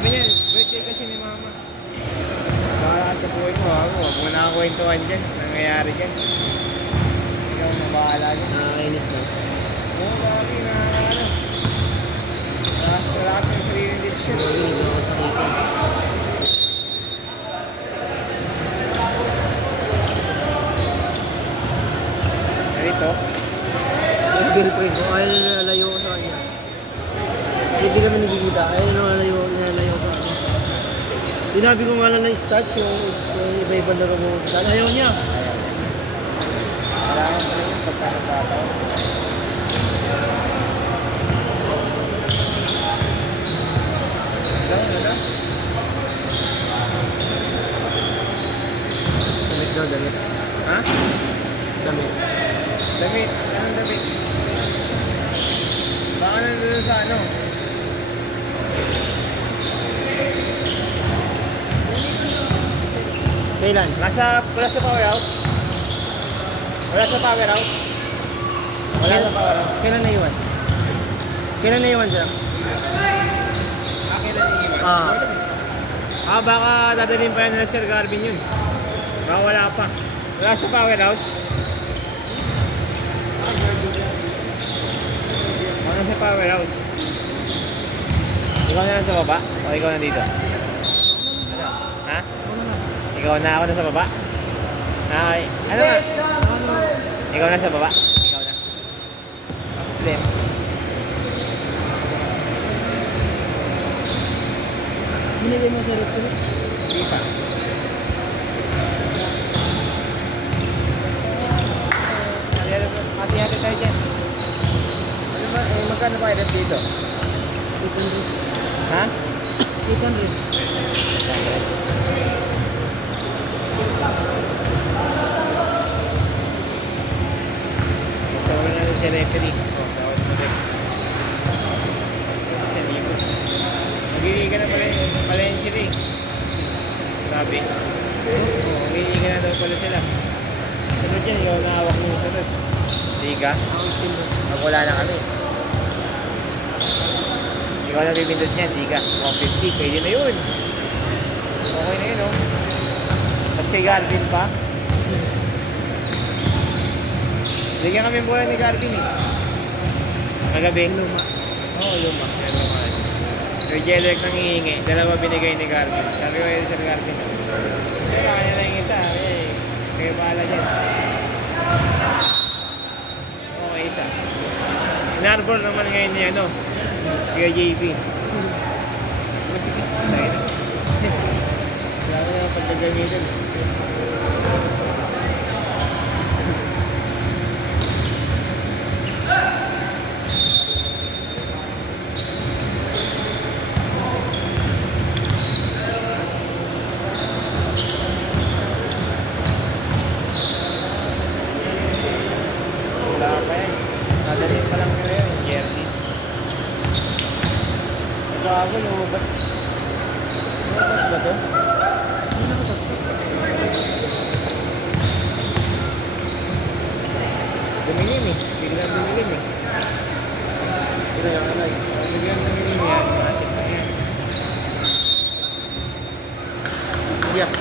Sabi niya, birthday kasi ni mama. Baka sa buhay mo, huwag mo nakakwentuhan dyan. Nangyayari dyan. Ikaw na bahala dyan. Nakakainis na. Oo, lagi na ano. Wala kasi yung sariling desisyon. Hindi ako sakitin. Narito? Yung girlfriend ko, ayaw na nalayo ko sa kanya. Hindi kami nagkikita, ayaw na nalayo ko sa kanya. Sinabi ko nga lang na start yung iba-iba na mo. Ayaw niya. Kailangan pa rin yung pagkakataon. Ano? Damit daw, damit. Ha? Damit. Damit? Anong damit? Baka nandun sa ano? Kailan? Wala sa powerhouse? Wala sa powerhouse? Wala sa powerhouse? Kailan naiwan? Kailan naiwan siya? Kailan iiwan? Baka dadalhin pa yan na Sir Garvin yun. Baka wala pa. Wala sa powerhouse? Ano sa powerhouse? Ikaw na lang sa baba? O ikaw na dito? Ano? Ha? Ikaw na ako na sa baba? Ay, ano nga? Ikaw na sa baba? Ikaw na. Problema. Binigay mo sa rito? Hindi pa. Hati-hati tayo dyan. Ano ba? Magkano ba edad dito? 800. Ha? 800. So, wala na si referee. Tawad mo rin. Kasi libo. Magiging ka na pala yung sila eh. Grabe. Magiging ka na daw pala sila. Sunod yan, ikaw na hawak mo yung sunod. Hindi ka? Pag wala na kami. Ikaw na bibindot niyan, hindi ka. 150, pwede na yun. Okay na yun, oh. Tapos kay Garvin pa. Bigyan kami bola ni Garvin eh. Kagabi. Luma. Oo, luma. Yan luma. Yung Jelek nang hihingi. Dalawa binigay ni Garvin. Sabi ko yun Sir Garvin. Kaya kanya na yung isa. Eh, kayo bahala dyan. Okay, isa. Inarbor naman ngayon niya, no? Kaya JP. Masikip. Tayo na. Wala ko na pagkagamitin. Wala pa yan. Nadalhin pa lang nila yun. Jersey. Gago, lumabat. Lumabat ba to? Hindi nakasaksa. Dumilim eh. Biglang dumilim eh. Ito yung alay. Biglang dumilim yan. Matik na yan. Yeah.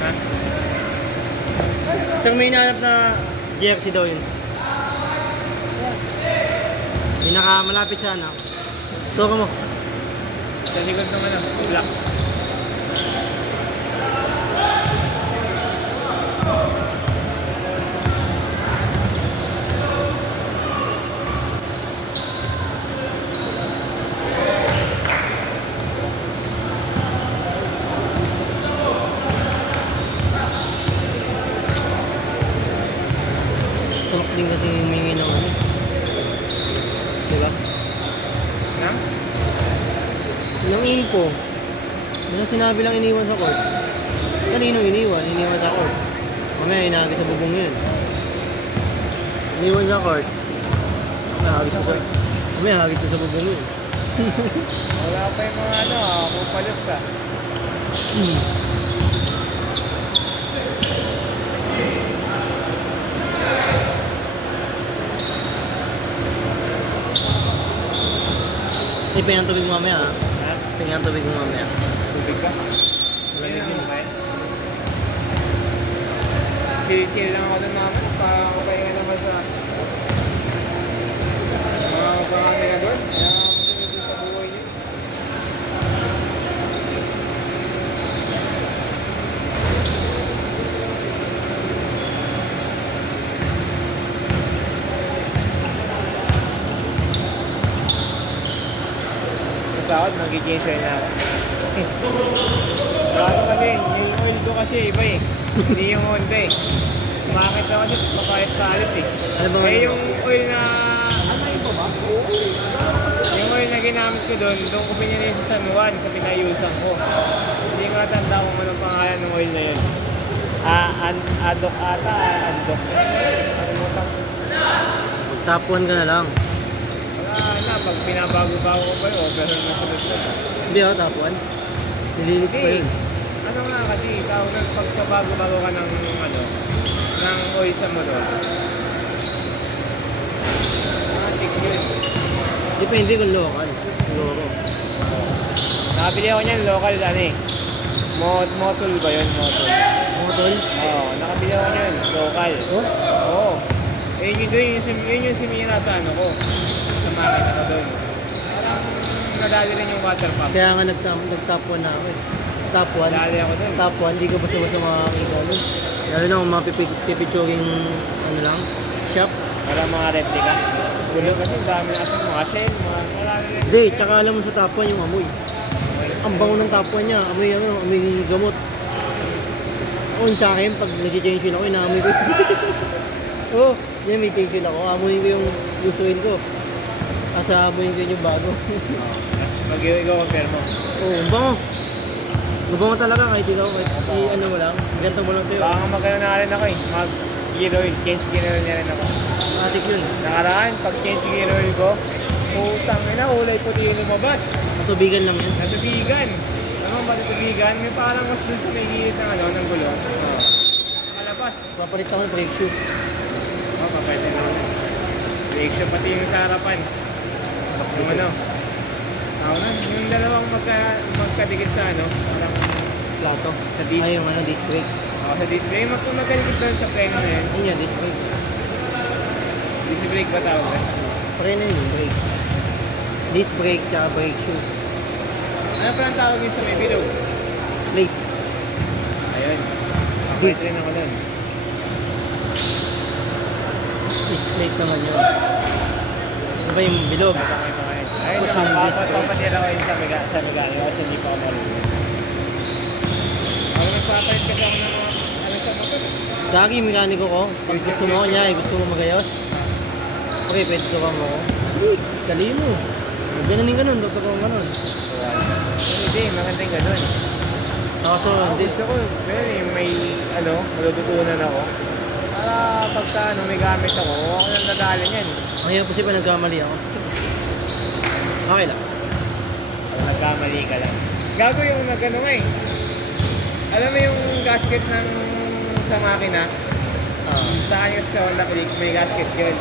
Ha? Sir, may hinahanap na jersey daw yun. Malapit siya na. Tuwa mo. Sa likod naman ang black. Tulok din kasi humingi ng ano. Diba? Ha? Ng info. Basta sinabi lang iniwan sa court. Kanino iniwan? Iniwan sa court. Mamaya inagi sa bubong yun. Iniwan sa court. Mamaya hagit sa bubong yun. Wala pa yung mga ano, kupalot ka. Ipa yung tubig mamaya ha. Ha? Tingnan tubig mo mamaya. Tubig ka? Malamig yun. Chill lang ako doon naman. Papahinga naman sa mga pangami na doon. Kaya masunod doon sa buhay niyo. Sa sahod, mag-change oil na ako. Ano kasi, yung oil ko kasi iba eh. Hindi yung Honda eh. Bakit na kasi makalit-kalit eh. Ano ba? Eh yung oil na... Ano ito ba? Yung oil na ginamit ko doon ko pinili sa San Juan, sa pinayusan ko. Hindi ko natanda kung anong pangalan ng oil na yun. Adok ata, Adok. Magtapuan ka na lang. Wala na, pag pinabago-bago ko pa yun, pero nasunod na. Hindi ako tapuan. Nilinis pa yun. Ano nga kasi, tawag na pagkabago-bago ka ng ng oil sa motor. Matik yun. Depende kung local. Loro. Nakabili ako niyan, local ano eh. Motul ba yun? Motul. Motol? Oo, nakabili ako niyan, local. Oh? Oo. Eh, yun yung simira sa ano ko. Sa makina ko doon. Parang nadali rin yung water pump. Kaya nga nagtapuan na ako eh. Tapuan. Nadali ako doon. Tapuan, hindi ko basta-basta makakita doon. Lalo na kung mga pipicturing ano lang, shop. Para mga replica. Gulo kasi, dami na kasi mga shell, mga marami rin. Hindi, tsaka alam mo sa tapuan yung amoy. Ang bango ng tapuan niya, amoy amoy gamot. Ako yung sa akin, pag nag-change yun ako, inaamoy ko. Oo, yan may change yun ako, amoy ko yung gustuin ko. Asa amoy ko yung bago. Tapos mag-iwi ko compare mo. Oo, ang bango. Mabango talaga kahit ikaw, kahit ano mo lang, ganito mo lang sa'yo. Baka magkano na rin ako eh. Mag-gear oil, change gear oil na rin ako. Matik yun. Nakaraan, pag change gear oil ko, putang ina, kulay puti yung lumabas. Matubigan lang yan. Natubigan. Ano ba natubigan? May parang mas dun sa may gilid ng ng gulo. Nakalabas. Papalit ako ng brake shoe. Papapwede na ako. Brake shoe pati yung sa harapan. Yung ano. Yung dalawang magkadikit sa parang Plato. Sa disc. Ay, yung disc brake. sa disc brake. Magkadikit doon sa preno na yun. Ayun yan, disc brake. Disc brake ba tawag na? Preno yun, yung brake. Disc brake tsaka brake shoe. Ano pa ang tawag yun sa may bilog? Plate. Ayun. Disc. Kapag rin ako doon. Disc plate naman yun. Ano ba yung bilog? Ayun, Tapos yung disc brake. papatira ko yun sa Megane kasi hindi pa ako marunong. Ako nagpapalit kasi ako ng mga sa motor. Dagi, mekaniko ko. Pag gusto mo niya, gusto mo magayos. Okay, pwede ko mo ko. Sige, dali mo. Gananin ka nun, doktor ko ganun. Hindi, magandang ganun. Kaso, hindi. Gusto ko, may malututunan ako. Para pagka may gamit ako, huwag ako nang nadali niyan. Ang hirap kasi pa nagkamali ako. Okay lang. Pag nagkamali ka lang. Gago yung nagano nga eh. Alam mo yung gasket ng sa makina? Sa kanya sa Honda Click, may gasket yun.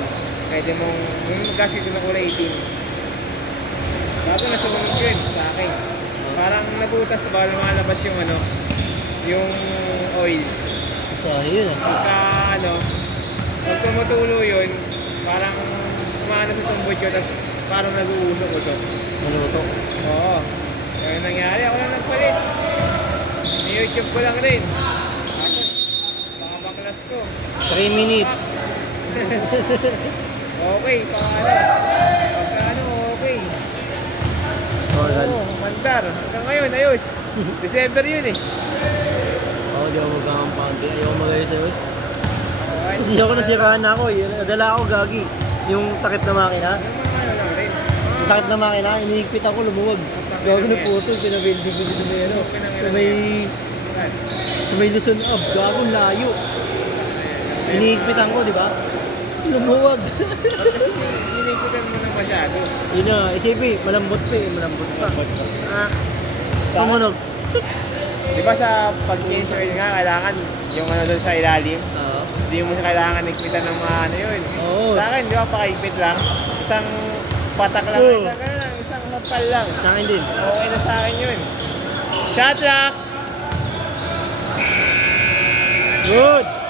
Pwede mong, yung gasket yun na kulay 18. Gago na sumunod yun sa akin. Parang nabutas ba lumalabas yung yung oil. So, yun ah. Pagka pag tumutulo yun, parang kumana sa tumbot yun, tapos parang nag-uusok ko to. Maluto. Oo. Kaya nangyari, ako lang nagpalit. YouTube ko lang rin. Tapos, baka baklas ko. 3 minutes. Okay, pagka okay. Oo, mandar. Hanggang ngayon, ayos. December yun eh. Ako, di ako magkakampante. Ayaw magayos-ayos. Okay. Kasi ako nasiraan na ako eh. Nadala ako gagi. Yung takip na makina. Yung mga lang rin. Yung takip na makina, iniigpit ako, lumuwag. Gago na puto, pinabuilding ko sa may sa may Luzon Ab. Gago, layo. Iniigpitan ko, di ba? Lumuwag. Kasi hinikutan mo na masyado. Yun na, isipin, malambot pa eh. Malambot pa. Tumunog. Di ba sa pag-change oil nga, kailangan yung doon sa ilalim? Oo. Hindi mo kailangan nagpitan ng mga yun. Oo. Sa akin, di ba, pakaigpit lang. Isang patak lang. Oo. Isang sampal lang. Sa akin din. Okay na sa akin yun. Shot lock! Good!